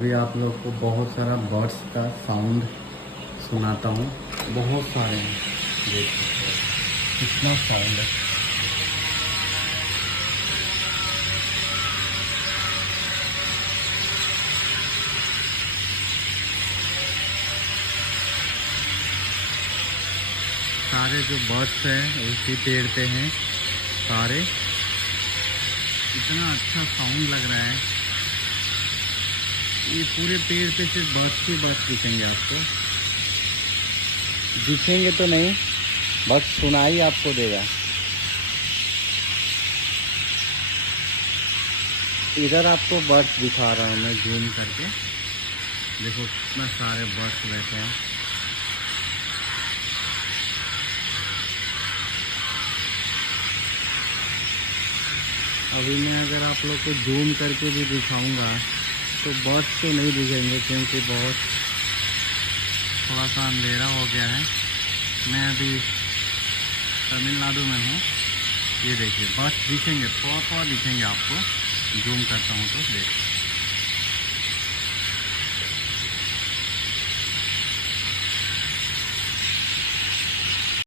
अभी आप लोग को बहुत सारा बर्ड्स का साउंड सुनाता हूँ। बहुत सारे हैं, देख सकते हो कितना साउंड है। सारे जो बर्ड्स हैं उसी पेड़ पे हैं सारे। इतना अच्छा साउंड लग रहा है। ये पूरे पेड़ पे सिर्फ बर्ड्स ही बर्ड्स दिखेंगे आपको। दिखेंगे तो नहीं, बस सुनाई आपको देगा। इधर आपको बर्ड्स दिखा रहा हूँ मैं जूम करके। देखो कितना सारे बर्ड्स बैठे हैं। अभी मैं अगर आप लोग को जूम करके भी दिखाऊंगा तो बर्ड्स तो नहीं दिखेंगे, क्योंकि बहुत थोड़ा सा अंधेरा हो गया है। मैं अभी तमिलनाडु में हूँ। ये देखिए बर्ड्स दिखेंगे, थोड़ा थोड़ा दिखेंगे आपको। जूम करता हूँ तो देखिए।